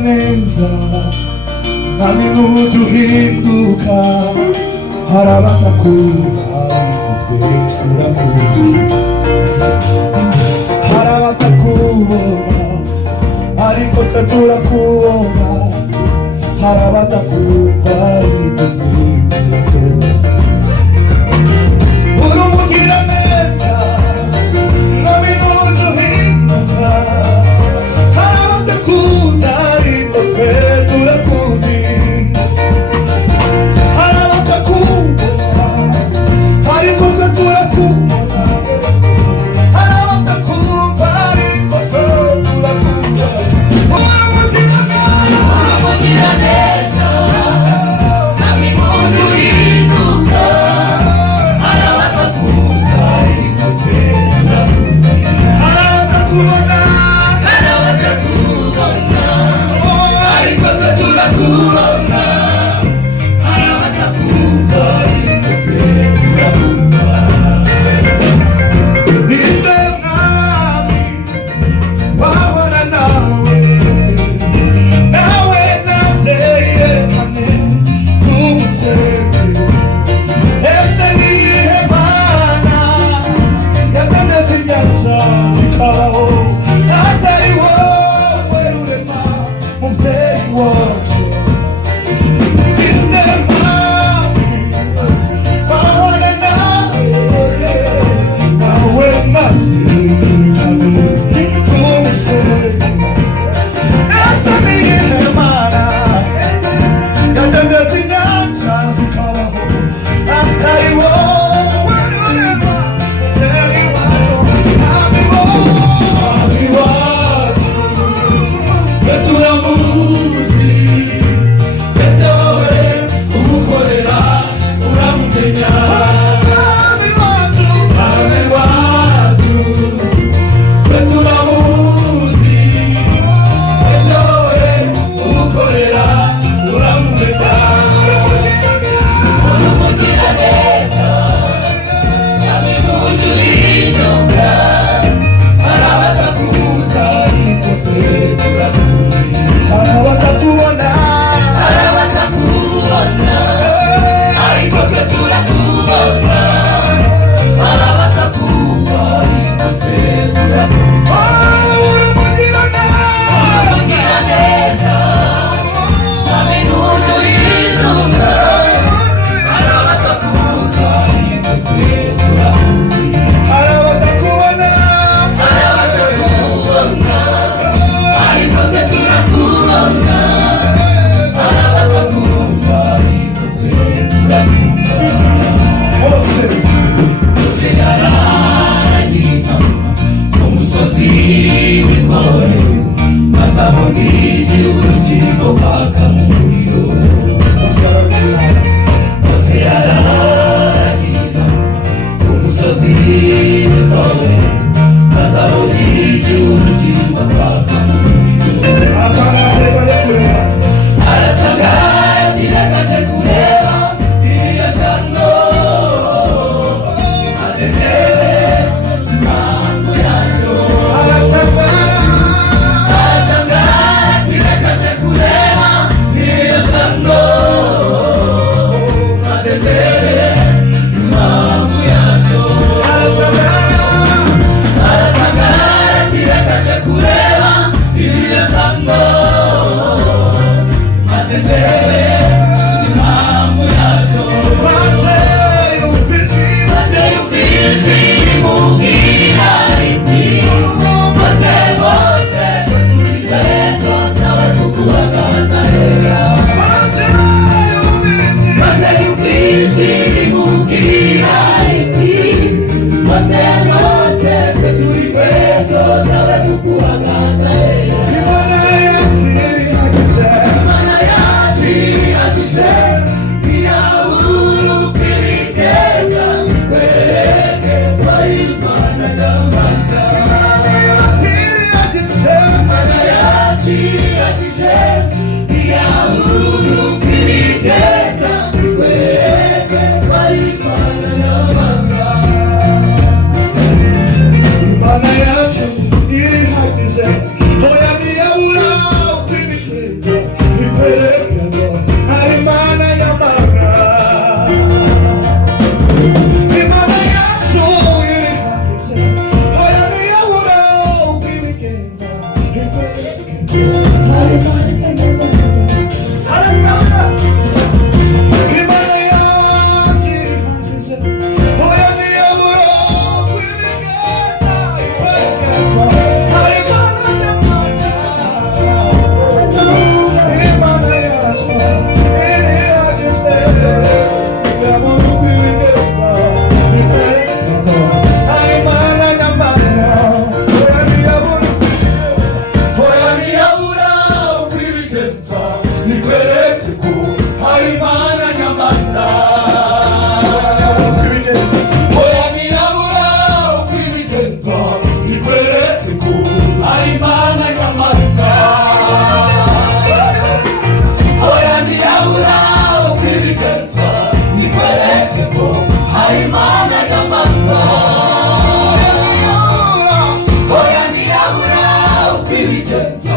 neza nami ntujya uhinduka, hari abatakuza ariko twe turakuzi, hari abatakubona ariko twe turakubona, hari abatakumva ariko twe turakumva. Urumugira neza nami ntujya uhinduka, hari abatakuza ariko twe turakuzi, hari abatakubona ariko twe turakubona, hari abatakumva ariko twe turakumva. Urumugira neza nami ntujya uhinduka, hari abatakuza ariko twe turakuzi, hari abatakubona ariko twe turakubona, hari abatakumva ariko twe turakumva. Ninde mwami wabona nawe, nawe naze yerekane tumusenge. Ese niyihe Mana yataneze inyanja zikabaho, atari wowe rurema muvyeyi wacu? Ninde mwami wabona nawe, nawe naze yerekane tumusenge. Ese niyihe Mana yataneze inyanja zikabaho, atari wowe rurema muvyeyi wacu? Mwami wacu twe turamuzi, mbese wowe umukorera uramumenya. Mwami wacu twe turamuzi, mbese wowe umukorera uramumenya. Urumugira neza nami ntujya uhinduka, hari abatakuza ariko twe turakuzi, hari abatakubona ariko twe turakubona, hari abatakumva ariko twe turakumva. Urumugira neza nami ntujya uhinduka, hari abatakuza ariko twe turakuzi, hari abatakubona ariko twe turakubona, hari abatakumva ariko twe turakumva. Bose araragira inama ku musozi witwa Horebu, maze abona igihugu kirimo kwaka mu muriro. Bose araragira inama ku musozi witwa Horebu, maze abona igihugu kirimo kwaka mu muriro. Aratangira kaje kureba iriya shano, maze ndebe impamvu yaryo. Aratangira kaje kureba iriya shano, maze ndebe impamvu yaryo. Aratangira kaje kureba iriya shano, maze ndebe impamvu yaryo. Maze yumvise rimubwira riti, maze bose twe turi beto sabe tukuhagaza hera. Maze yumvise rimubwira riti, maze bose twe turi beto sabe tukuhagaza hera. Imana yashiragije iyahurukira iteka, ikwereke ko ari Imana nyamana. Imana yashiragije iyahurukira iteka, ikwereke ko ari Imana nyamana. bibigenza